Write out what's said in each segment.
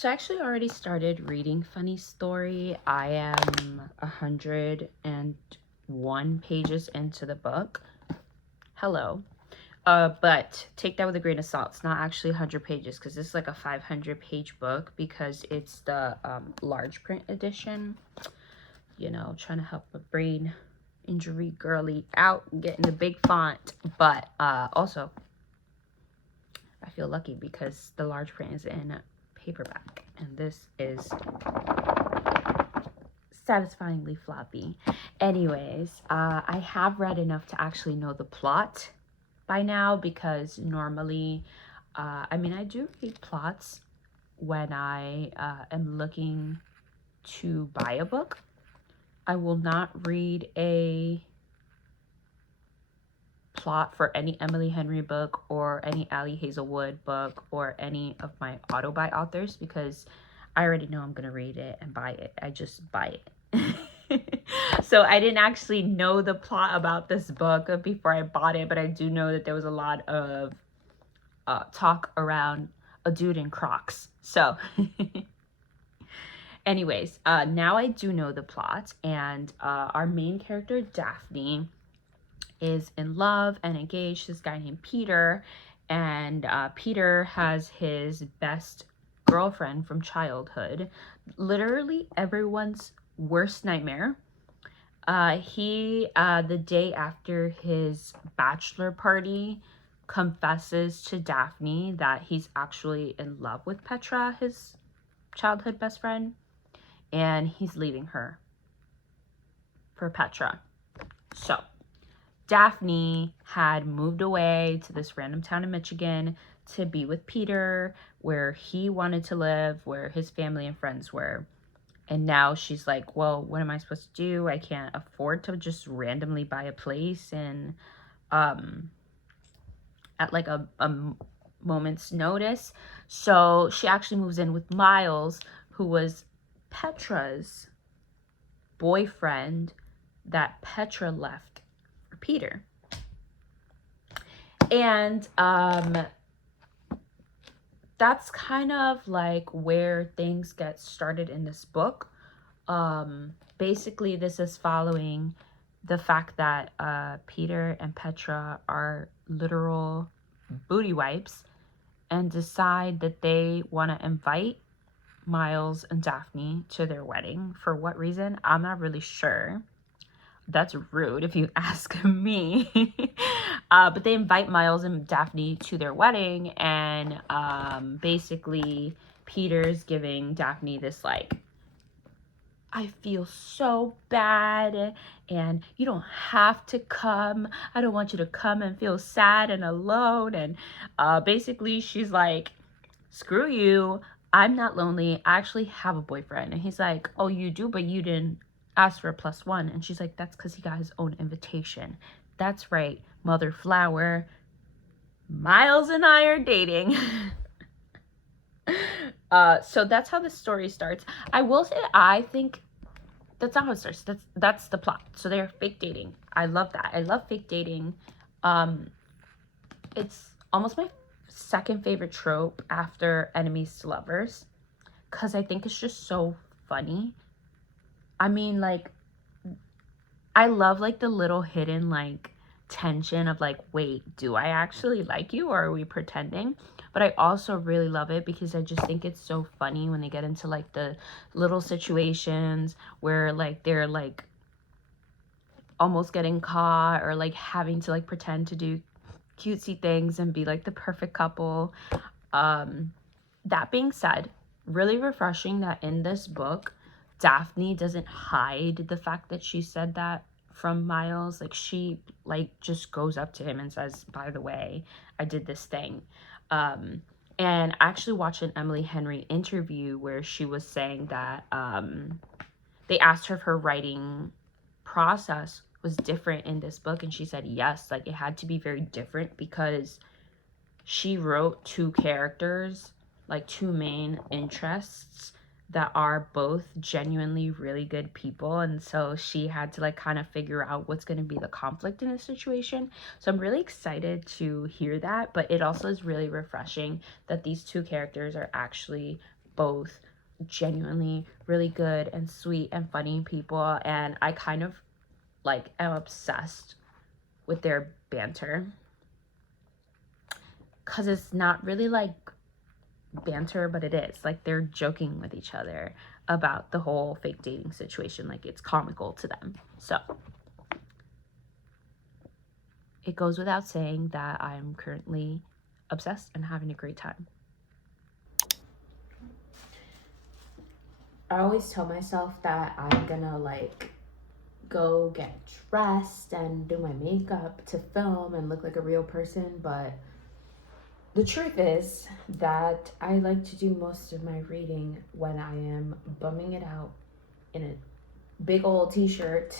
So I actually already started reading Funny Story. I am 101 pages into the book. Hello. But take that with a grain of salt. It's not actually 100 pages because this is like a 500-page book because it's the large print edition. You know, trying to help a brain injury girly out and get in the big font. But also, I feel lucky because the large print is in paperback. And this is satisfyingly floppy. Anyways, I have read enough to actually know the plot by now because normally, I mean, I do read plots when I am looking to buy a book. I will not read a plot for any Emily Henry book or any Ali Hazelwood book or any of my auto-buy authors because I already know I'm going to read it and buy it. I just buy it. So I didn't actually know the plot about this book before I bought it, but I do know that there was a lot of talk around a dude in Crocs. So anyways, now I do know the plot, and our main character, Daphne, is in love and engaged to this guy named Peter, and Peter has his best girlfriend from childhood, literally everyone's worst nightmare. The day after his bachelor party, confesses to Daphne that he's actually in love with Petra, his childhood best friend, and he's leaving her for Petra. So, Daphne had moved away to this random town in Michigan to be with Peter, where he wanted to live, where his family and friends were. And now she's like, well, what am I supposed to do? I can't afford to just randomly buy a place and at like a moment's notice. So she actually moves in with Miles, who was Petra's boyfriend that Petra left for Peter. And that's kind of like where things get started in this book. Basically, this is following the fact that Peter and Petra are literal booty wipes and decide that they want to invite Miles and Daphne to their wedding. For what reason? I'm not really sure. That's rude if you ask me. But they invite Miles and Daphne to their wedding, and basically Peter's giving Daphne this like, I feel so bad and you don't have to come. I don't want you to come and feel sad and alone. And basically she's like, screw you. I'm not lonely. I actually have a boyfriend. And he's like, oh, you do, but you didn't ask for a +1. And she's like, that's because he got his own invitation. That's right, Mother Flower. Miles and I are dating. So that's how the story starts. I will say I think that's not how it starts. That's the plot. So they're fake dating. I love that. I love fake dating. It's almost my second favorite trope after enemies to lovers, because I think it's just so funny. I mean, like, I love like the little hidden like tension of like, wait, do I actually like you or are we pretending? But I also really love it because I just think it's so funny when they get into like the little situations where like they're like almost getting caught or like having to like pretend to do cutesy things and be like the perfect couple. That being said, really refreshing that in this book, Daphne doesn't hide the fact that she said that from Miles. Like, she like just goes up to him and says, by the way, I did this thing. And I actually watched an Emily Henry interview where she was saying that they asked her if her writing process was different in this book, and she said yes, like it had to be very different because she wrote two characters, like two main interests that are both genuinely really good people, and so she had to like kind of figure out what's going to be the conflict in this situation. So I'm really excited to hear that, but it also is really refreshing that these two characters are actually both genuinely really good and sweet and funny people, and I kind of like am obsessed with their banter, because it's not really like banter, but it is like they're joking with each other about the whole fake dating situation. Like, it's comical to them. So it goes without saying that I'm currently obsessed and having a great time. I always tell myself that I'm gonna like go get dressed and do my makeup to film and look like a real person, but the truth is that I like to do most of my reading when I am bumming it out in a big old t-shirt,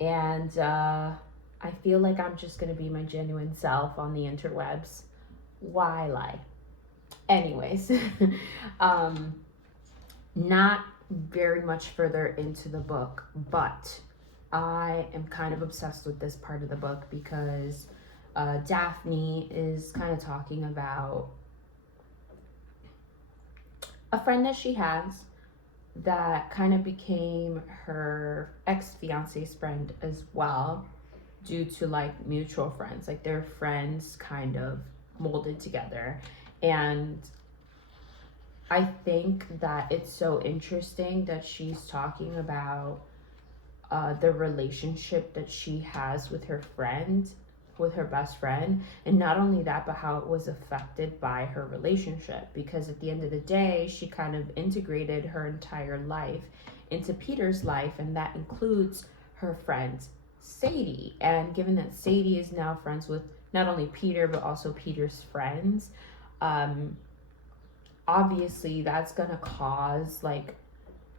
and I feel like I'm just gonna be my genuine self on the interwebs. Why lie? Anyways, um, not very much further into the book, but I am kind of obsessed with this part of the book because Daphne is kind of talking about a friend that she has that kind of became her ex-fiance's friend as well, due to like mutual friends, like their friends kind of molded together. And I think that it's so interesting that she's talking about the relationship that she has with her friend, with her best friend, and not only that, but how it was affected by her relationship. Because at the end of the day, she kind of integrated her entire life into Peter's life, and that includes her friend Sadie. And given that Sadie is now friends with not only Peter but also Peter's friends, um, obviously that's gonna cause like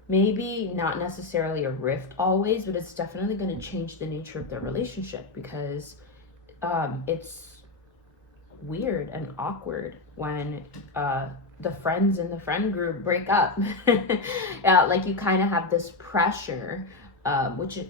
maybe not necessarily a rift always, but it's definitely going to change the nature of their relationship, because it's weird and awkward when the friends in the friend group break up. Like, you kind of have this pressure, which is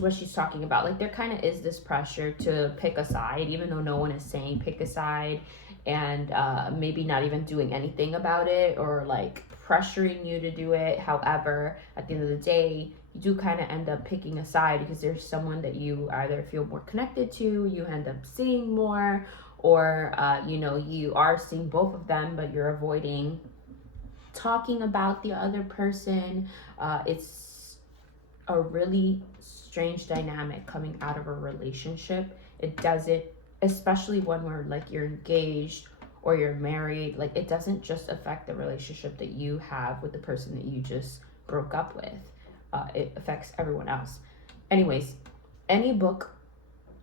what she's talking about. Like, there kind of is this pressure to pick a side, even though no one is saying pick a side, and maybe not even doing anything about it, or like pressuring you to do it. However, at the end of the day, you do kind of end up picking a side because there's someone that you either feel more connected to, you end up seeing more, or you are seeing both of them, but you're avoiding talking about the other person. It's a really strange dynamic coming out of a relationship. It doesn't, especially when we're like you're engaged or you're married, like it doesn't just affect the relationship that you have with the person that you just broke up with. It affects everyone else. Anyways, any book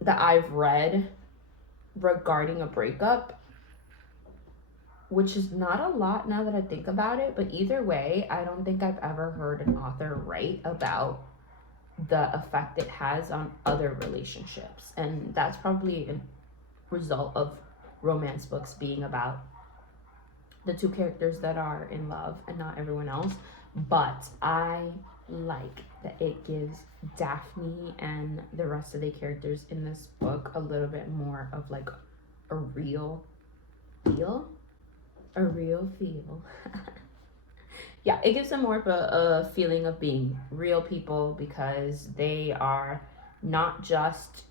that I've read regarding a breakup, which is not a lot now that I think about it, but either way, I don't think I've ever heard an author write about the effect it has on other relationships. And that's probably a result of romance books being about the two characters that are in love and not everyone else. But I like that it gives Daphne and the rest of the characters in this book a little bit more of like a real feel. A real feel. Yeah, it gives them more of a feeling of being real people, because they are not just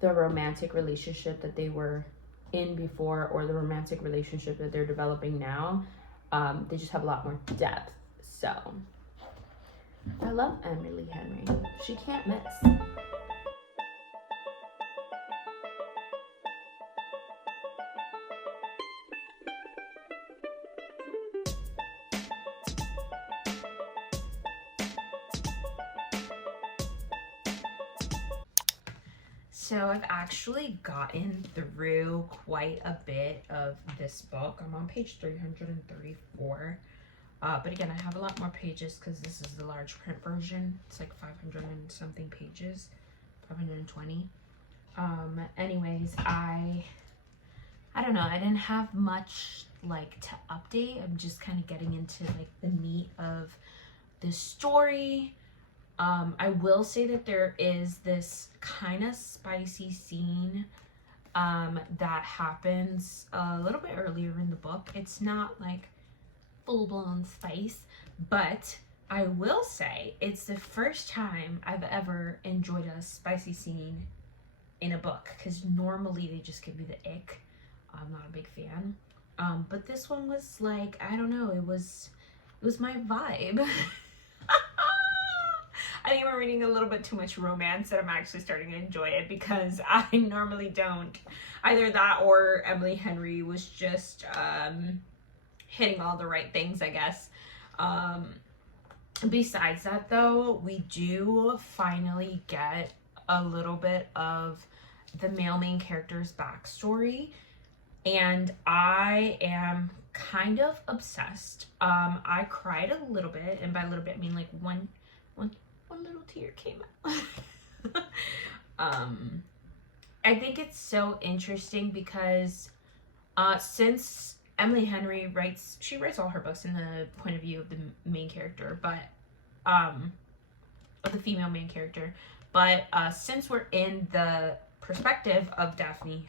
the romantic relationship that they were in before or the romantic relationship that they're developing now. They just have a lot more depth. So I love Emily Henry. She can't miss. So I've actually gotten through quite a bit of this book. I'm on page 334. But again, I have a lot more pages because this is the large print version. It's like 500 and something pages, 520. Anyways, I don't know. I didn't have much like to update. I'm just kind of getting into like the meat of the story. I will say that there is this kind of spicy scene that happens a little bit earlier in the book. It's not like full-blown spice, but I will say it's the first time I've ever enjoyed a spicy scene in a book, because normally they just give me the ick. I'm not a big fan. But this one was like, I don't know, it was my vibe. I think we're reading a little bit too much romance that I'm actually starting to enjoy it, because I normally don't. Either that or Emily Henry was just hitting all the right things, I guess. Besides that, though, we do finally get a little bit of the male main character's backstory, and I am kind of obsessed. I cried a little bit, and by a little bit I mean like one little tear came out. I think it's so interesting because since Emily Henry writes all her books in the point of view of the main character, but of the female main character, but since we're in the perspective of Daphne,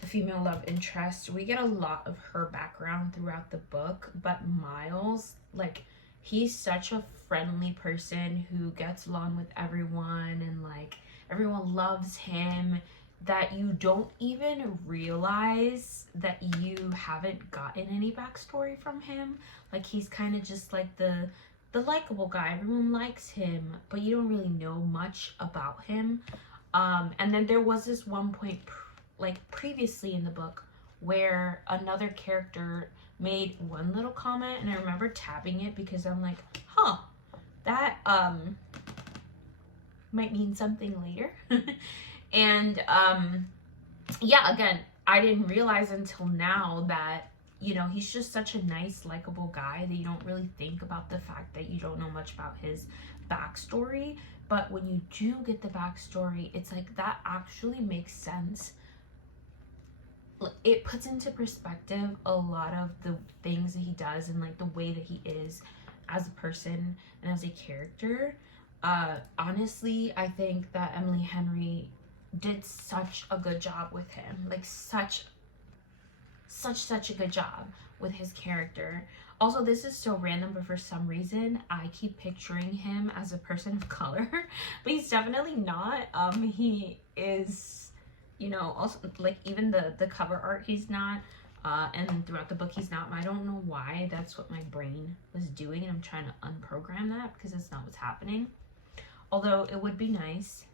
the female love interest, we get a lot of her background throughout the book. But Miles, like, he's such a friendly person who gets along with everyone, and like everyone loves him, that you don't even realize that you haven't gotten any backstory from him. Like, he's kind of just like the likable guy. Everyone likes him, but you don't really know much about him. And then there was this one point like previously in the book where another character made one little comment, and I remember tabbing it because I'm like, huh, that might mean something later. And yeah, again, I didn't realize until now that, you know, he's just such a nice, likable guy that you don't really think about the fact that you don't know much about his backstory. But when you do get the backstory, it's like that actually makes sense. It puts into perspective a lot of the things that he does, and like the way that he is as a person and as a character. Honestly, I think that Emily Henry did such a good job with him. Like, such a good job with his character. Also, this is so random, but for some reason I keep picturing him as a person of color, but he's definitely not. He is, you know, also like even the cover art, he's not, and throughout the book he's not. I don't know why. That's what my brain was doing, and I'm trying to unprogram that because that's not what's happening. Although it would be nice,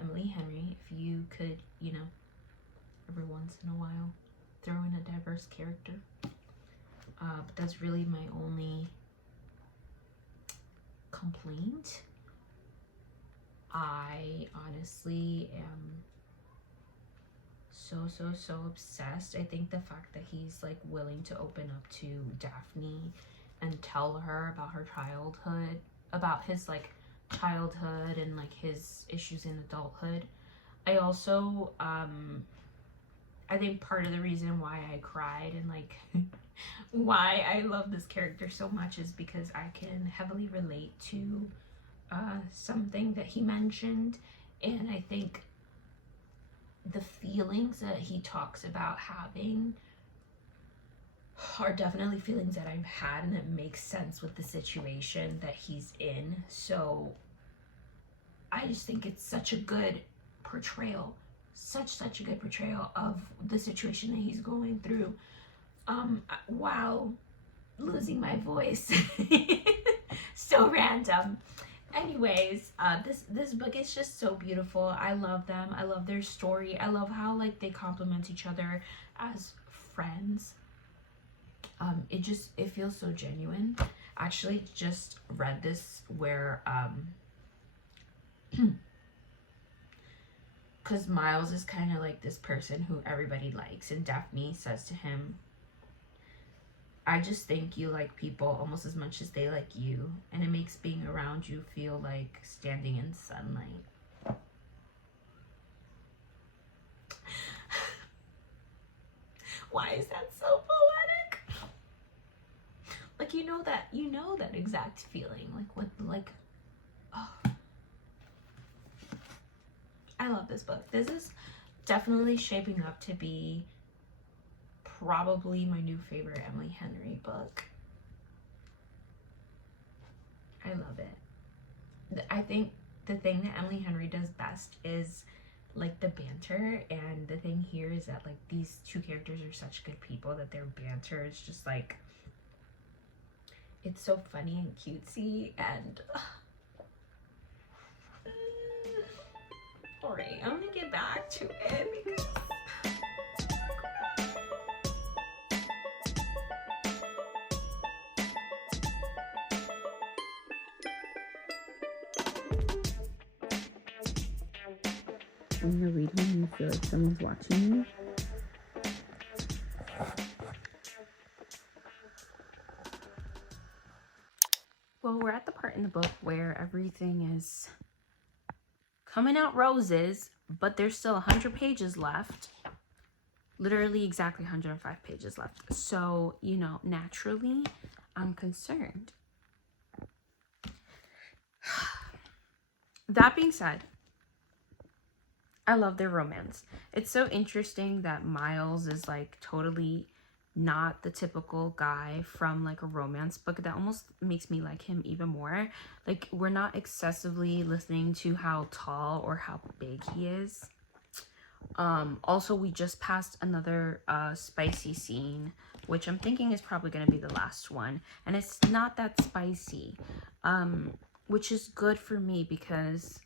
Emily Henry, if you could, you know, every once in a while throw in a diverse character. But that's really my only complaint. I honestly am so obsessed. I think the fact that he's like willing to open up to Daphne and tell her about her childhood, about his like childhood and like his issues in adulthood. I also I think part of the reason why I cried and like why I love this character so much is because I can heavily relate to something that he mentioned, and I think the feelings that he talks about having are definitely feelings that I've had, and it makes sense with the situation that he's in. So I just think it's such a good portrayal, such a good portrayal of the situation that he's going through. Wow, losing my voice. So random. Anyways, this book is just so beautiful. I love them. I love their story. I love how like they complement each other as friends. It feels so genuine. Actually, just read this where because Miles is kind of like this person who everybody likes, and Daphne says to him, I just think you like people almost as much as they like you, and it makes being around you feel like standing in sunlight. Why is that so poetic? Like, you know that exact feeling. Like, what, like, oh. I love this book. This is definitely shaping up to be probably my new favorite Emily Henry book. I love it. I think the thing that Emily Henry does best is like the banter, and the thing here is that like these two characters are such good people that their banter is just like, it's so funny and cutesy. And all right, I'm gonna get back to it because when you're reading and you feel like someone's watching you. Well, we're at the part in the book where everything is coming out roses, but there's still 100 pages left. Literally exactly 105 pages left. So, you know, naturally, I'm concerned. That being said, I love their romance. It's so interesting that Miles is like totally not the typical guy from like a romance book. That almost makes me like him even more. Like, we're not excessively listening to how tall or how big he is. Also, we just passed another spicy scene, which I'm thinking is probably going to be the last one, and it's not that spicy, which is good for me because,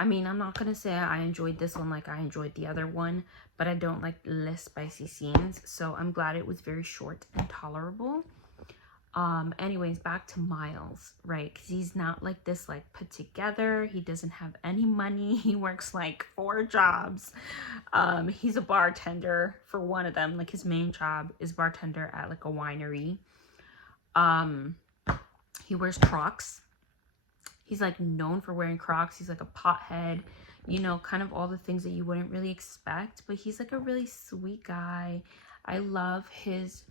I mean, I'm not going to say I enjoyed this one like I enjoyed the other one, but I don't like less spicy scenes, so I'm glad it was very short and tolerable. Anyways, back to Miles, right? Because he's not like this, like, put together. He doesn't have any money. He works like 4 jobs. He's a bartender for one of them. Like, his main job is bartender at like a winery. He wears Crocs. He's like known for wearing Crocs. He's like a pothead, you know, kind of all the things that you wouldn't really expect, but he's like a really sweet guy. I love his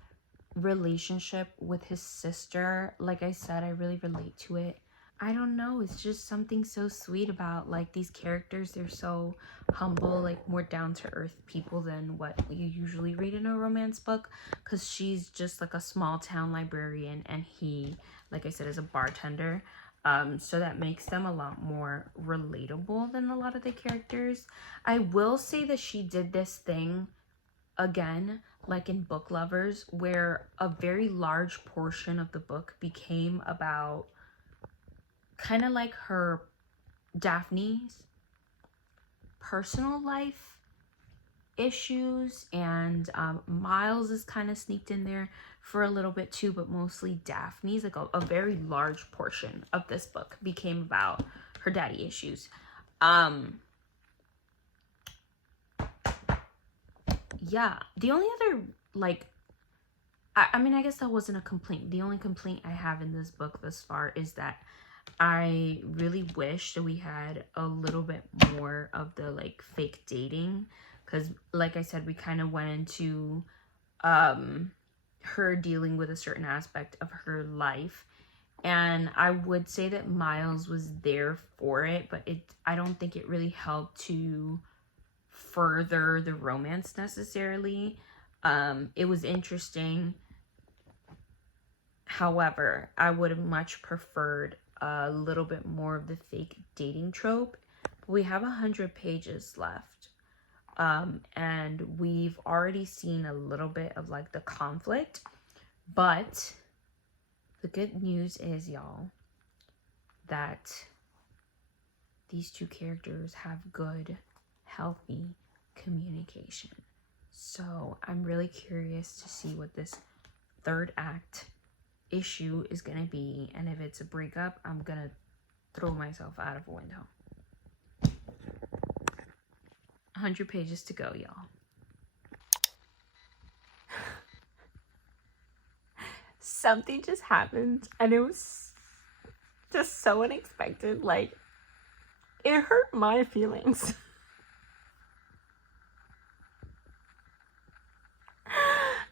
relationship with his sister. Like I said, I really relate to it. I don't know, it's just something so sweet about like these characters. They're so humble, like more down to earth people than what you usually read in a romance book, because she's just like a small town librarian and he, like I said, is a bartender. So that makes them a lot more relatable than a lot of the characters. I will say that she did this thing again, like in Book Lovers, where a very large portion of the book became about kind of like her, Daphne's personal life issues, and Miles is kind of sneaked in there for a little bit too, but mostly Daphne's. Like a very large portion of this book became about her daddy issues. Yeah, the only other, like, I mean, I guess that wasn't a complaint. The only complaint I have in this book thus far is that I really wish that we had a little bit more of the, like, fake dating. Because, like I said, we kind of went into her dealing with a certain aspect of her life. And I would say that Miles was there for it, but I don't think it really helped to further the romance necessarily. It was interesting. However, I would have much preferred a little bit more of the fake dating trope. But we have 100 pages left. And we've already seen a little bit of like the conflict. But the good news is, y'all, that these two characters have good, healthy communication. So I'm really curious to see what this third act issue is gonna be, and if it's a breakup, I'm gonna throw myself out of a window. 100 pages to go, y'all. Something just happened and it was just so unexpected. Like, it hurt my feelings.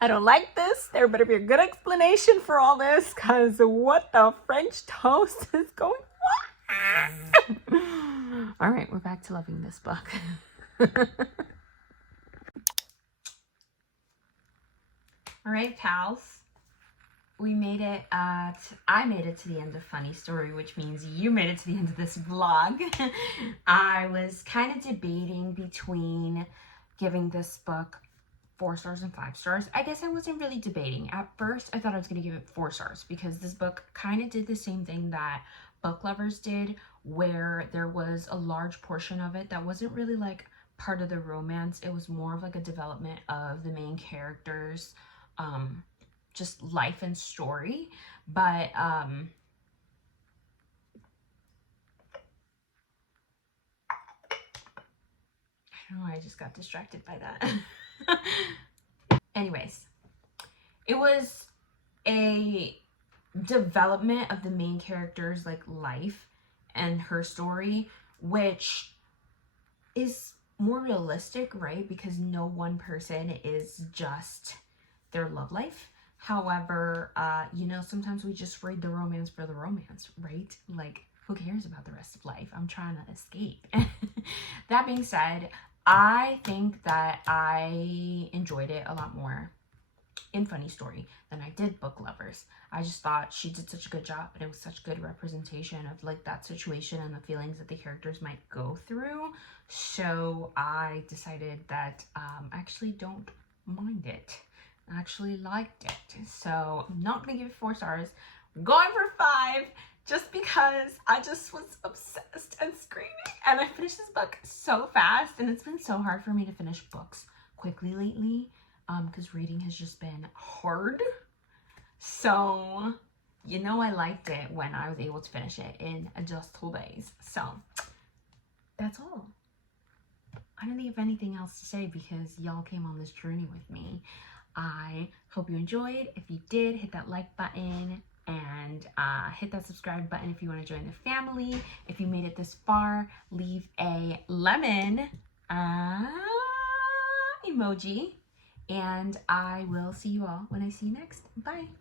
I don't like this. There better be a good explanation for all this, because what the French toast is going on? All right, we're back to loving this book. All right, pals. we made it I made it to the end of Funny Story, which means you made it to the end of this vlog. I was kind of debating between giving this book 4 stars and 5 stars. I guess I wasn't really debating. At first, I thought I was going to give it 4 stars because this book kind of did the same thing that Book Lovers did, where there was a large portion of it that wasn't really like part of the romance. It was more of like a development of the main characters, just life and story. But I don't know, I just got distracted by that. Anyways, it was a development of the main character's like life and her story, which is more realistic, right? Because no one person is just their love life. However, you know, sometimes we just read the romance for the romance, right? Like, who cares about the rest of life? I'm trying to escape. That being said, I think that I enjoyed it a lot more in Funny Story than I did Book Lovers. I just thought she did such a good job, and it was such good representation of like that situation and the feelings that the characters might go through. So I decided that I actually don't mind it. I actually liked it. So I'm not gonna give it 4 stars. I'm going for 5 just because I just was obsessed and screaming, and I finished this book so fast, and it's been so hard for me to finish books quickly lately. Because reading has just been hard. So, you know, I liked it when I was able to finish it in just 2 days. So, that's all. I don't think I have anything else to say because y'all came on this journey with me. I hope you enjoyed. If you did, hit that like button and hit that subscribe button if you want to join the family. If you made it this far, leave a lemon emoji. And I will see you all when I see you next. Bye.